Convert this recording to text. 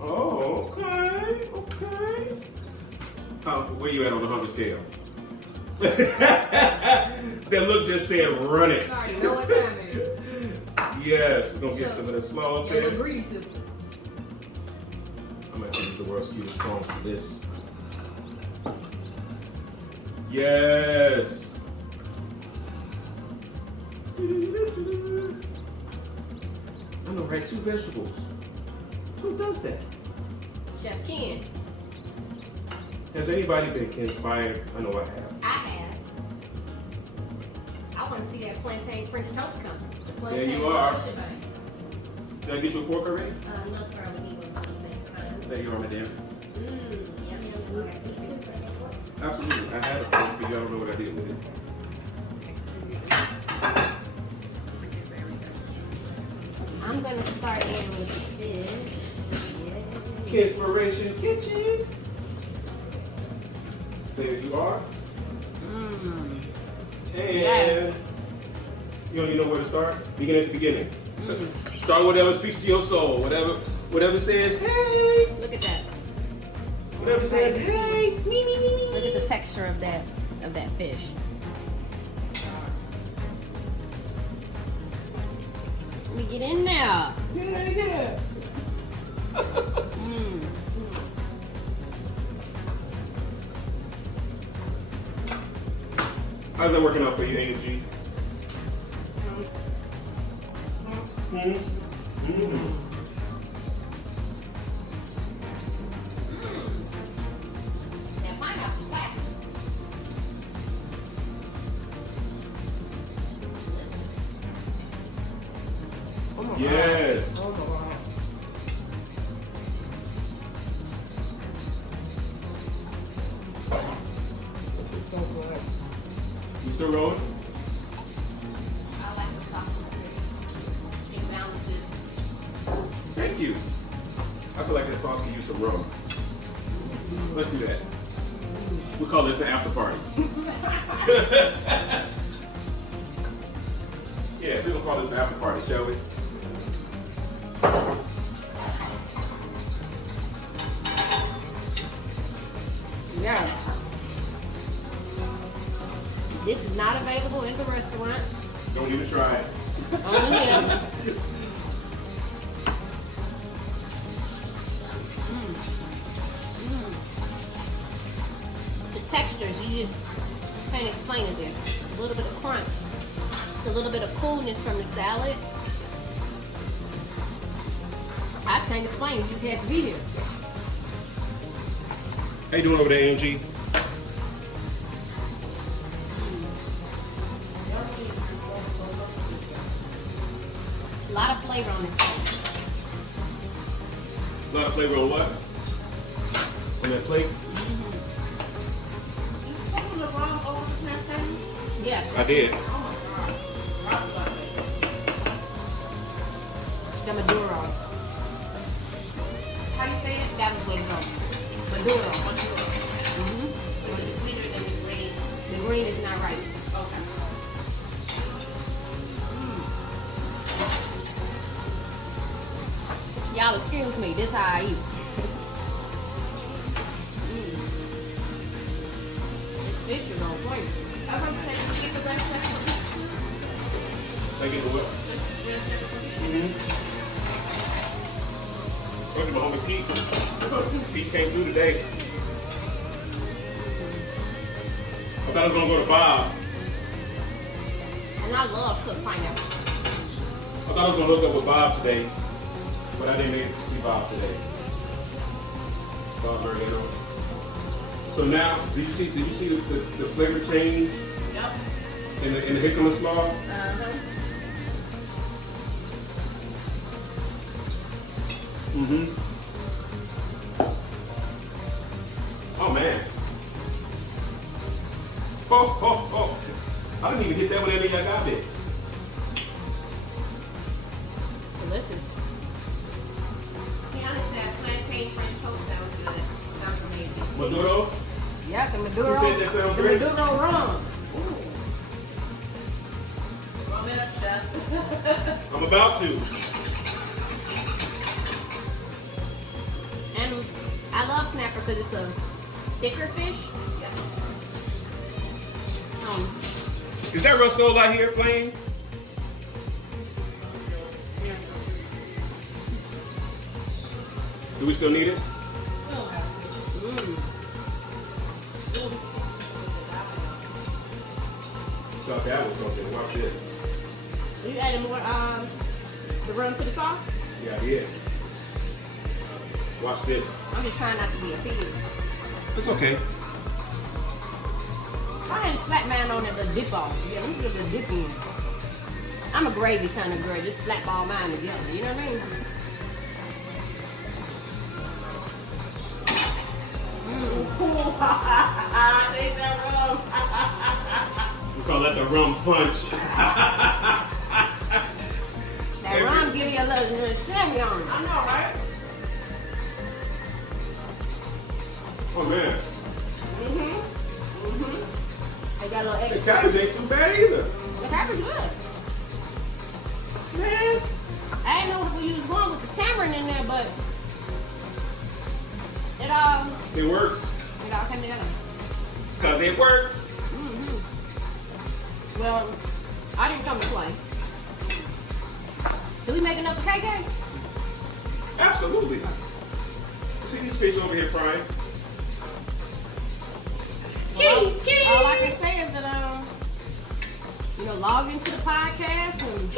Oh, okay, okay. Where you at on the hunger scale? That look just said run it. You already know what time it is. Yes, we're gonna get some of that slaw up there. The grease system. I'm gonna use the world's cutest phone for this. Yes. I know, right? 2 vegetables. Who does that? Chef Ken. Has anybody been inspired? I know I have. I have. I want to see that plantain French toast come. The There plantain you are. toast. Did I get you a fork already? No, sir, I would need one at the same time. There you are, madam. Yum, yum, yum. Absolutely. I had a fork for you. I don't know what I did with it. I'm going to start in with this. Kenspiration Kitchen. There you are. Mmm. And Yes. you know where to start? Begin at the beginning. Start whatever speaks to your soul. Whatever says, hey. Look at that. Whatever says, hey. Look at the texture of that fish. Let me get in there. Yeah. Mmm. How's that working out for you, AG? That pineapple slaps. Oh my Yes. God. Oh my God. It's so good. You still rolling? I like the sauce. It balances. Thank you. I feel like that sauce can use some rum. Let's do that. We call this the after party. Yeah, we're gonna call this the after party, shall we? Yeah. This is not available in the restaurant. Don't even try it. Only here. The textures, you just can't explain it there. A little bit of crunch. It's a little bit of coolness from the salad. I can't explain it. You just have to be here. How you doing over there, AMG? A lot of flavor on this plate. A lot of flavor on what? On that plate? Yeah. I did. The Maduro. How you say it? That was way wrong. Maduro. Mm-hmm. It was sweeter than the green. The green is not right. Okay. Y'all excuse me, this how I eat. This fish is on point. I get the what? Look at my homie Pete. Pete came through today. I thought I was gonna go to Bob. And I love cooked pineapple. I thought I was gonna hook up with Bob today, but I didn't get to see Bob today. Bob Burrito. So now, did you see the flavor change? Yep. In the jicama slaw? Mm-hmm. Oh man. Oh. I didn't even hit that one any I got there. Delicious. Kiana said plantain French toast sounds good. Sounds amazing. Maduro? Yeah, the Maduro. Who said that sounds the great? Maduro rum. I'm about to. snapper because it's a thicker fish. Is that Russell out here playing? Do we still need it? Thought that was something. Watch this. Are you adding more the rum to the sauce? Yeah, I did. Watch this. I'm just trying not to be a pig. It's okay. I ain't slap mine on the dip off. Yeah, let me put the dip in. I'm a gravy kind of girl. Just slap all mine together. You know what I mean? Taste that rum. We call that the rum punch. That rum give you a little shimmy on it. I know, right? Oh man. I got a little The extra. cabbage ain't too bad either. The cabbage good. Man, I didn't know we was going with the tamarind in there, but it all It came together. Cause it works. Well, I didn't come to play. Do we make enough for KK? Absolutely. See these fish over here frying? Well, all I can say is that log into the podcast and